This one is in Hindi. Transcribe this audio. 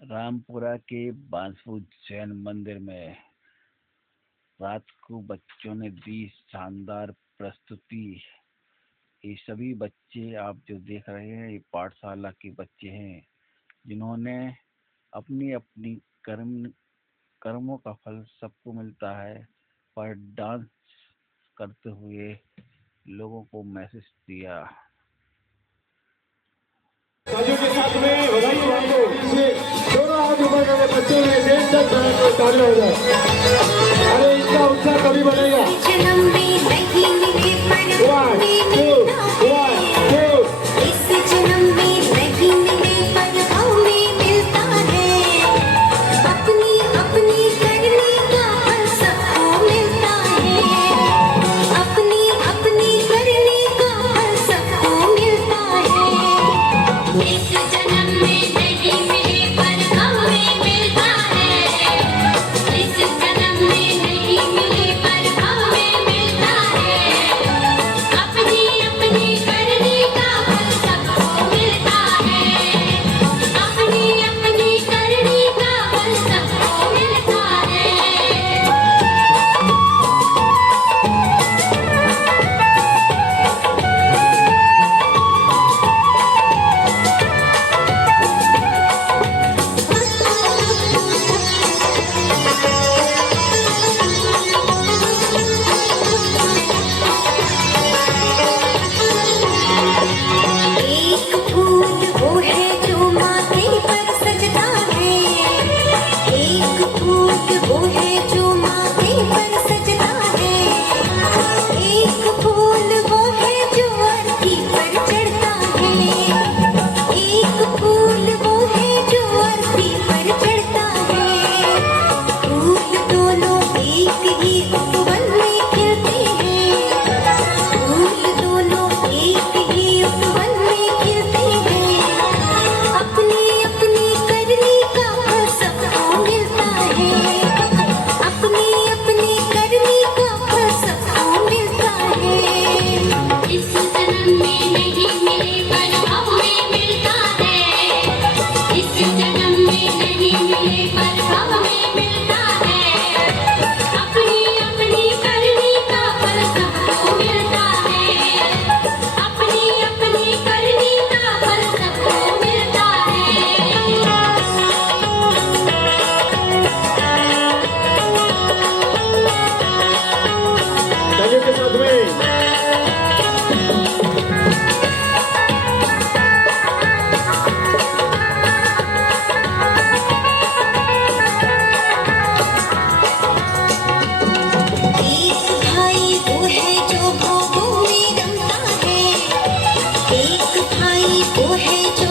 रामपुरा के बांसुर जैन मंदिर में रात को बच्चों ने दी शानदार प्रस्तुति। ये सभी बच्चे आप जो देख रहे हैं ये पाठशाला के बच्चे हैं जिन्होंने अपनी अपनी कर्म कर्मों का फल सबको मिलता है पर डांस करते हुए लोगों को मैसेज दिया। तालियों के साथ में बधाई हो आपको। ये दोनों हाथ ऊपर करके बच्चों ने देर तक तालियां हो जाए। अरे इतना उत्साह कभी बनेगा। 1 2 1 2 इस जन्म में नहीं मिले पर हमें मिलता है। अपनी अपनी करने का फल सबको मिलता है। अपनी अपनी करने का फल सबको मिलता है। इस जन्म में नहीं मिले पर हमें मिलता है। इस जन्म में नहीं मिले पर हमें मिलता है। अपनी अपनी करने का फल सबको मिलता है। अपनी अपनी करने का फल सबको मिलता है। एक फूल वो है जो माथे पर सजता है। एक फूल वो है जो माथे पर सजता है। एक फूल वो है जो अर्थी पर चढ़ता है। एक फूल वो है जो अर्थी पर चढ़ता है। फूल दोनों एक ही उपवन में खिलते हैं। फूल दोनों एक ही उपवन में खिलते हैं। अपनी अपनी करने का फल सबको मिलता है। अपनी अपनी करने का फल सबको मिलता है। इस जन्म में नहीं मिले पर हमें मिलता है। इस जन्म में नहीं मिले पर हमें मिलता है। अपनी अपनी करने का फल सबको मिलता है। अपनी अपनी करने का फल सबको मिलता है। तालियों के साथ में एक भाई वो है जो भोगों में रमता है। एक भाई वो है जो